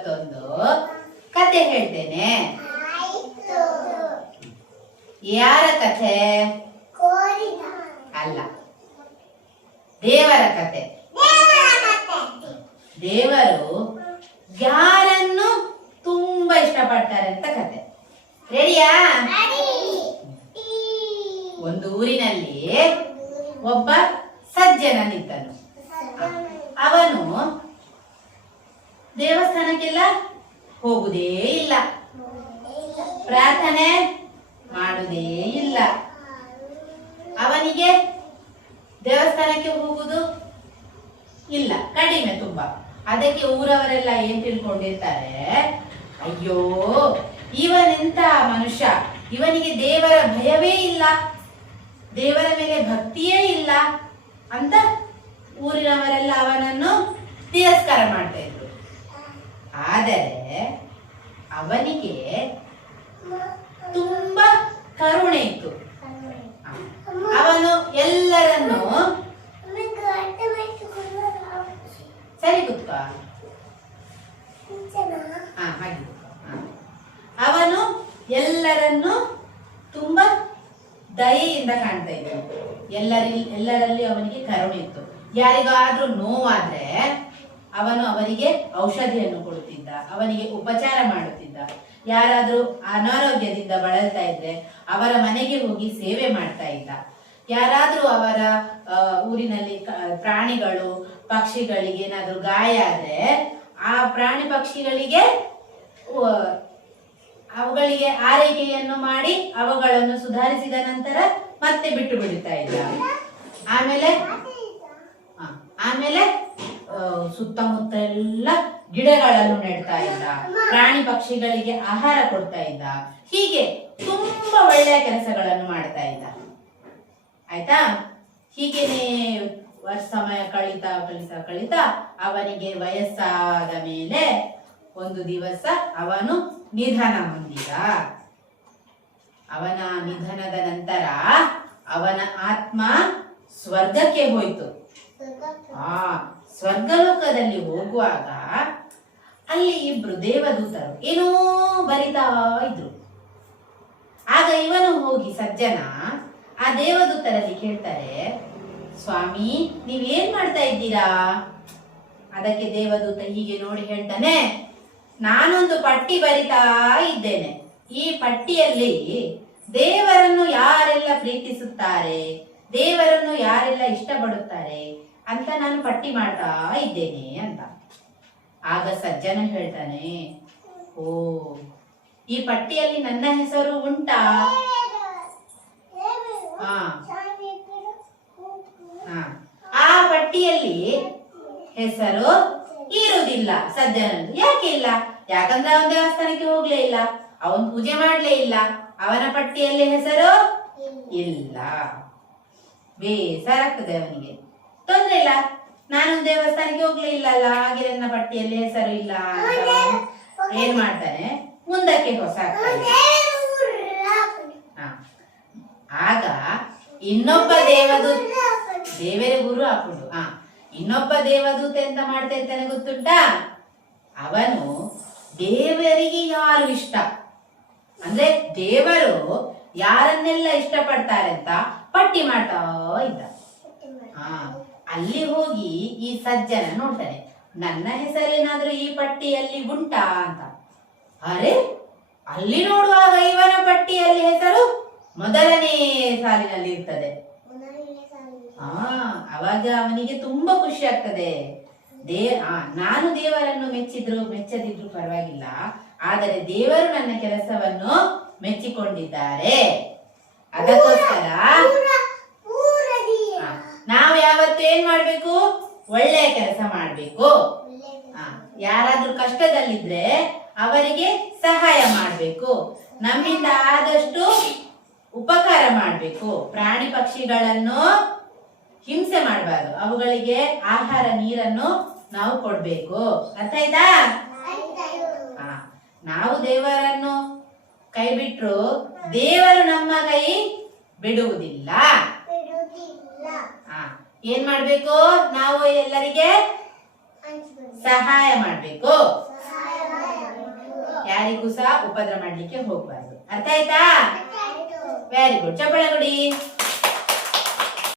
ಇವತ್ತೊಂದು ಕತೆ ಹೇಳ್ತೇನೆ. ಯಾರ ಕಥೆ? ಅಲ್ಲ, ದೇವರ ಕತೆ. ದೇವರು ಯಾರನ್ನು ತುಂಬಾ ಇಷ್ಟಪಡ್ತಾರೆ ಅಂತ ಕತೆ. ರೆಡಿಯಾ? ಒಂದು ಊರಿನಲ್ಲಿ ಒಬ್ಬ ಸಜ್ಜನನಿದ್ದನು. ಅವನು ದೇವಸ್ಥಾನಕ್ಕೆಲ್ಲ ಹೋಗುದೇ ಇಲ್ಲ, ಪ್ರಾರ್ಥನೆ ಮಾಡುವುದೇ ಇಲ್ಲ. ಅವನಿಗೆ ದೇವಸ್ಥಾನಕ್ಕೆ ಹೋಗುವುದು ಇಲ್ಲ, ಕಡಿಮೆ ತುಂಬಾ. ಅದಕ್ಕೆ ಊರವರೆಲ್ಲ ಏನ್ ತಿಳ್ಕೊಂಡಿರ್ತಾರೆ, ಅಯ್ಯೋ ಇವನೆಂತ ಮನುಷ್ಯ, ಇವನಿಗೆ ದೇವರ ಭಯವೇ ಇಲ್ಲ, ದೇವರ ಮೇಲೆ ಭಕ್ತಿಯೇ ಇಲ್ಲ ಅಂತ ಊರಿನವರೆಲ್ಲ ಅವನನ್ನು ತಿರಸ್ಕಾರ ಮಾಡ್ತಾ ಇದ್ರು. ಆದರೆ ಅವನಿಗೆ ತುಂಬಾ ಕರುಣೆ ಇತ್ತು. ಅವನು ಎಲ್ಲರನ್ನು ಸರಿ ಕುತ್ಕ ಹಾಗೆ ಅವನು ಎಲ್ಲರನ್ನು ತುಂಬಾ ದಯೆಯಿಂದ ಕಾಣ್ತಾ ಇದ್ದ. ಎಲ್ಲರಲ್ಲಿ ಅವನಿಗೆ ಕರುಣೆ ಇತ್ತು. ಯಾರಿಗಾದ್ರೂ ನೋವಾದ್ರೆ ಅವನು ಅವರಿಗೆ ಔಷಧಿಯನ್ನು ಕೊಡುತ್ತಿದ್ದ, ಅವನಿಗೆ ಉಪಚಾರ ಮಾಡುತ್ತಿದ್ದ. ಯಾರಾದ್ರೂ ಅನಾರೋಗ್ಯದಿಂದ ಬಳಲ್ತಾ ಇದ್ರೆ ಅವರ ಮನೆಗೆ ಹೋಗಿ ಸೇವೆ ಮಾಡ್ತಾ ಇದ್ದ. ಯಾರಾದ್ರೂ ಅವರ ಊರಿನಲ್ಲಿ ಪ್ರಾಣಿಗಳು ಪಕ್ಷಿಗಳಿಗೆ ಏನಾದ್ರೂ ಗಾಯ ಆದ್ರೆ ಆ ಪ್ರಾಣಿ ಪಕ್ಷಿಗಳಿಗೆ ಅವುಗಳಿಗೆ ಆರೈಕೆಯನ್ನು ಮಾಡಿ ಅವುಗಳನ್ನು ಸುಧಾರಿಸಿದ ನಂತರ ಮತ್ತೆ ಬಿಟ್ಟು ಬಿಡುತ್ತಾ ಇದ್ದ. ಆಮೇಲೆ ಸುತ್ತಮುತ್ತ ಎಲ್ಲ ಗಿಡಗಳನ್ನು ನೆಡ್ತಾ ಇದ್ದ, ಪ್ರಾಣಿ ಪಕ್ಷಿಗಳಿಗೆ ಆಹಾರ ಕೊಡ್ತಾ ಇದ್ದ. ಹೀಗೆ ತುಂಬಾ ಒಳ್ಳೆಯ ಕೆಲಸಗಳನ್ನು ಮಾಡ್ತಾ ಇದ್ದ. ಆಯ್ತಾ? ಹೀಗೇನೆ ಸಮಯ ಕಳಿತಾ ಅವನಿಗೆ ವಯಸ್ಸಾದ ಮೇಲೆ ಒಂದು ದಿವಸ ಅವನು ನಿಧನ ಹೊಂದಿದ. ಅವನ ನಿಧನದ ನಂತರ ಅವನ ಆತ್ಮ ಸ್ವರ್ಗಕ್ಕೆ ಹೋಯಿತು. ಸ್ವರ್ಗಲೋಕದಲ್ಲಿ ಹೋಗುವಾಗ ಅಲ್ಲಿ ಇಬ್ರು ದೇವದೂತರು ಏನೋ ಬರಿತಾ ಇದ್ರು. ಆಗ ಇವನು ಹೋಗಿ ಸಜ್ಜನ ಆ ದೇವದೂತರಲ್ಲಿ ಕೇಳ್ತಾರೆ, ಸ್ವಾಮಿ ನೀವೇನ್ ಮಾಡ್ತಾ ಇದ್ದೀರಾ? ಅದಕ್ಕೆ ದೇವದೂತ ಹೀಗೆ ನೋಡಿ ಹೇಳ್ತಾನೆ, ನಾನೊಂದು ಪಟ್ಟಿ ಬರಿತಾ ಇದ್ದೇನೆ. ಈ ಪಟ್ಟಿಯಲ್ಲಿ ದೇವರನ್ನು ಯಾರೆಲ್ಲ ಪ್ರೀತಿಸುತ್ತಾರೆ, ದೇವರನ್ನು ಯಾರೆಲ್ಲ ಇಷ್ಟಪಡುತ್ತಾರೆ ಅಂತ ನಾನು ಪಟ್ಟಿ ಮಾಡ್ತಾ ಇದ್ದೇನೆ ಅಂತ. ಆಗ ಸಜ್ಜನ ಹೇಳ್ತಾನೆ, ಓ ಈ ಪಟ್ಟಿಯಲ್ಲಿ ನನ್ನ ಹೆಸರು ಉಂಟಾ? ಆ ಪಟ್ಟಿಯಲ್ಲಿ ಹೆಸರು ಇರುವುದಿಲ್ಲ ಸಜ್ಜನಂದು. ಯಾಕೆ ಇಲ್ಲ? ಯಾಕಂದ್ರೆ ಅವನ ದೇವಸ್ಥಾನಕ್ಕೆ ಹೋಗ್ಲೇ ಇಲ್ಲ, ಅವನ್ ಪೂಜೆ ಮಾಡ್ಲೇ ಇಲ್ಲ, ಅವನ ಪಟ್ಟಿಯಲ್ಲಿ ಹೆಸರು ಇಲ್ಲ. ಬೇಸರ ಆಗ್ತದೆ ಅವನಿಗೆ. ತೊಂದ್ರೆ ಇಲ್ಲ, ನಾನು ದೇವಸ್ಥಾನಕ್ಕೆ ಹೋಗ್ಲೇ ಇಲ್ಲಲ್ಲ, ಹಾಗೆ ನನ್ನ ಪಟ್ಟಿಯಲ್ಲಿ ಹೆಸರು ಇಲ್ಲ ಅಂತ ಏನ್ ಮಾಡ್ತಾನೆ, ಮುಂದಕ್ಕೆ ಹೊಸ ಆಗ ಇನ್ನೊಬ್ಬ ದೇವರ ಗುರು ಹಾಕೊಂಡು ಇನ್ನೊಬ್ಬ ದೇವದೂತ ಎಂತ ಮಾಡ್ತಾ ಇರ್ತಾನೆ ಗೊತ್ತುಂಟಾ? ಅವನು ದೇವರಿಗೆ ಯಾರು ಇಷ್ಟ ಅಂದ್ರೆ ದೇವರು ಯಾರನ್ನೆಲ್ಲ ಇಷ್ಟಪಡ್ತಾರೆ ಅಂತ ಪಟ್ಟಿ ಮಾಡ್ತಾ ಇದ್ದ. ಅಲ್ಲಿ ಹೋಗಿ ಈ ಸಜ್ಜನ ನೋಡ್ತಾನೆ, ನನ್ನ ಹೆಸರೇನಾದ್ರೂ ಈ ಪಟ್ಟಿಯಲ್ಲಿ ಉಂಟಾ ಅಂತ. ಅರೆ ಅಲ್ಲಿ ನೋಡುವಾಗ ಇವನ ಪಟ್ಟಿಯಲ್ಲಿ ಹೆಸರು ಮೊದಲನೇ ಸಾಲಿನಲ್ಲಿ ಇರ್ತದೆ. ಅವಾಗ ಅವನಿಗೆ ತುಂಬಾ ಖುಷಿ ಆಗ್ತದೆ. ನಾನು ದೇವರನ್ನು ಮೆಚ್ಚದಿದ್ರು ಪರವಾಗಿಲ್ಲ, ಆದರೆ ದೇವರು ನನ್ನ ಕೆಲಸವನ್ನು ಮೆಚ್ಚಿಕೊಂಡಿದ್ದಾರೆ. ಅದಕ್ಕೋಸ್ಕರ ನಾವು ಯಾವತ್ತೂ ಏನ್ ಮಾಡ್ಬೇಕು? ಒಳ್ಳೆಯ ಕೆಲಸ ಮಾಡ್ಬೇಕು. ಯಾರಾದ್ರೂ ಕಷ್ಟದಲ್ಲಿದ್ರೆ ಅವರಿಗೆ ಸಹಾಯ ಮಾಡ್ಬೇಕು, ನಮ್ಮಿಂದ ಆದಷ್ಟು ಉಪಕಾರ ಮಾಡ್ಬೇಕು. ಪ್ರಾಣಿ ಪಕ್ಷಿಗಳನ್ನು ಹಿಂಸೆ ಮಾಡಬಾರ್ದು, ಅವುಗಳಿಗೆ ಆಹಾರ ನೀರನ್ನು ನಾವು ಕೊಡ್ಬೇಕು. ಅರ್ಥ ಆಯ್ತಾ? ನಾವು ದೇವರನ್ನು ಕೈ ಬಿಟ್ರು ದೇವರು ನಮ್ಮ ಕೈ ಬಿಡುವುದಿಲ್ಲ. ಏನ್ ಮಾಡ್ಬೇಕು? ನಾವು ಎಲ್ಲರಿಗೆ ಸಹಾಯ ಮಾಡ್ಬೇಕು. ಯಾರಿಗೂ ಸಹ ಉಪದ್ರ ಮಾಡ್ಲಿಕ್ಕೆ ಹೋಗ್ಬಾರ್ದು. ಅರ್ಥ ಆಯ್ತಾ? Very good. ಚಪ್ಪಾಳೆ ಕೊಡಿ.